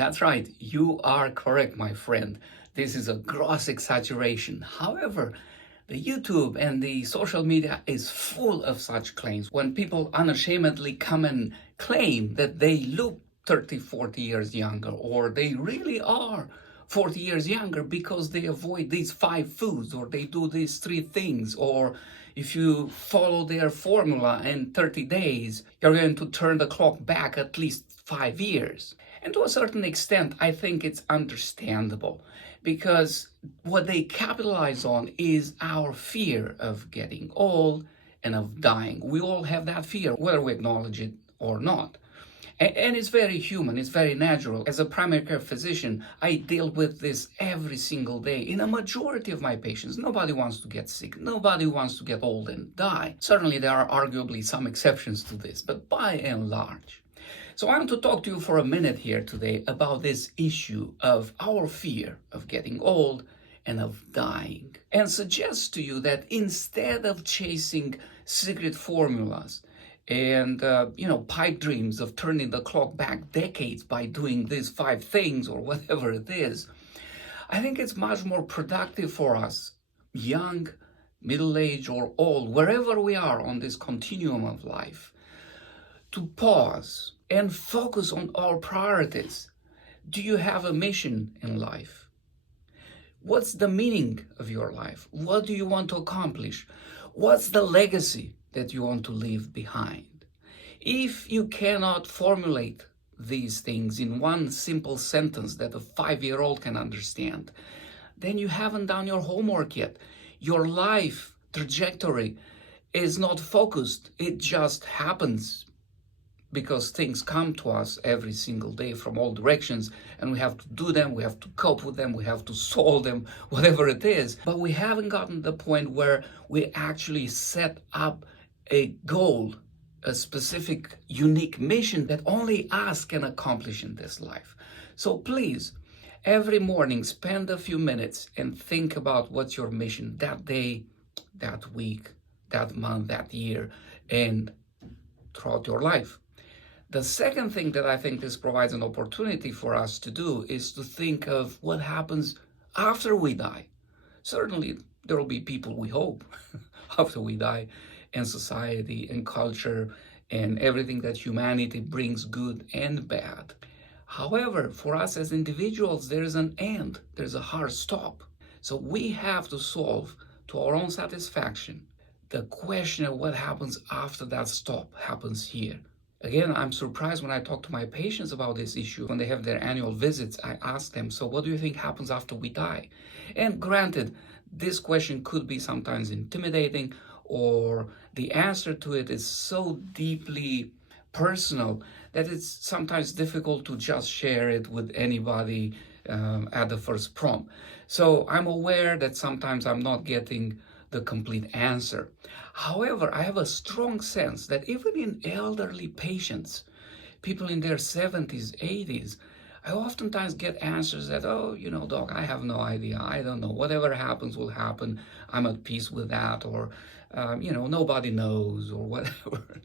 That's right, you are correct, my friend. This is a gross exaggeration. However, the YouTube and the social media is full of such claims. When people unashamedly come and claim that they look 30, 40 years younger, or they really are 40 years younger because they avoid these 5 foods, or they do these 3 things, or if you follow their formula in 30 days, you're going to turn the clock back at least 5 years. And to a certain extent, I think it's understandable, because what they capitalize on is our fear of getting old and of dying. We all have that fear, whether we acknowledge it or not. And it's very human, it's very natural. As a primary care physician, I deal with this every single day. In a majority of my patients, nobody wants to get sick. Nobody wants to get old and die. Certainly, there are arguably some exceptions to this, but by and large. So I want to talk to you for a minute here today about this issue of our fear of getting old and of dying, and suggest to you that instead of chasing secret formulas and pipe dreams of turning the clock back decades by doing these 5 things or whatever it is, I think it's much more productive for us, young, middle-aged, or old, wherever we are on this continuum of life, to pause and focus on our priorities. Do you have a mission in life? What's the meaning of your life? What do you want to accomplish? What's the legacy that you want to leave behind? If you cannot formulate these things in one simple sentence that a 5-year-old can understand, then you haven't done your homework yet. Your life trajectory is not focused. It just happens because things come to us every single day from all directions, and we have to do them, we have to cope with them, we have to solve them, whatever it is. But we haven't gotten to the point where we actually set up a goal, a specific, unique mission that only us can accomplish in this life. So please, every morning, spend a few minutes and think about what's your mission that day, that week, that month, that year, and throughout your life. The second thing that I think this provides an opportunity for us to do is to think of what happens after we die. Certainly, there will be people, we hope, after we die, and society and culture and everything that humanity brings, good and bad. However, for us as individuals, there is an end, there's a hard stop. So we have to solve, to our own satisfaction, the question of what happens after that stop happens here. Again, I'm surprised when I talk to my patients about this issue. When they have their annual visits, I ask them, so what do you think happens after we die? And granted, this question could be sometimes intimidating, or the answer to it is so deeply personal that it's sometimes difficult to just share it with anybody at the first prompt. So I'm aware that sometimes I'm not getting the complete answer. However, I have a strong sense that even in elderly patients, people in their 70s, 80s, I oftentimes get answers that, doc, I have no idea. I don't know. Whatever happens will happen. I'm at peace with that. Or, nobody knows, or whatever.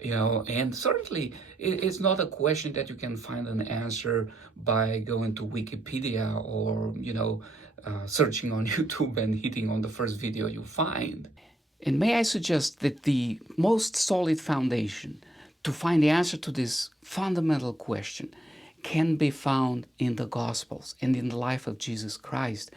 And certainly it's not a question that you can find an answer by going to Wikipedia or, searching on YouTube and hitting on the first video you find. And may I suggest that the most solid foundation to find the answer to this fundamental question can be found in the Gospels and in the life of Jesus Christ,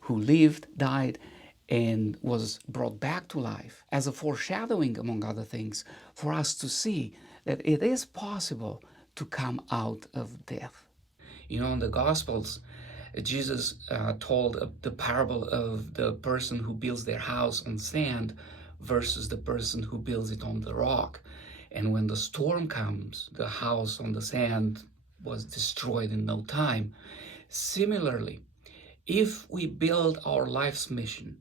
who lived, died, and was brought back to life as a foreshadowing, among other things, for us to see that it is possible to come out of death. In the Gospels, Jesus told the parable of the person who builds their house on sand versus the person who builds it on the rock. And when the storm comes, the house on the sand was destroyed in no time. Similarly, if we build our life's mission,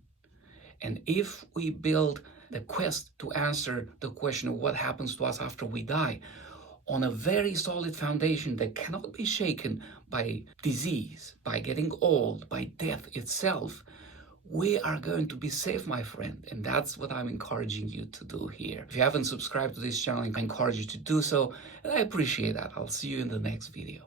and if we build the quest to answer the question of what happens to us after we die on a very solid foundation that cannot be shaken by disease, by getting old, by death itself, we are going to be safe, my friend. And that's what I'm encouraging you to do here. If you haven't subscribed to this channel, I encourage you to do so. And I appreciate that. I'll see you in the next video.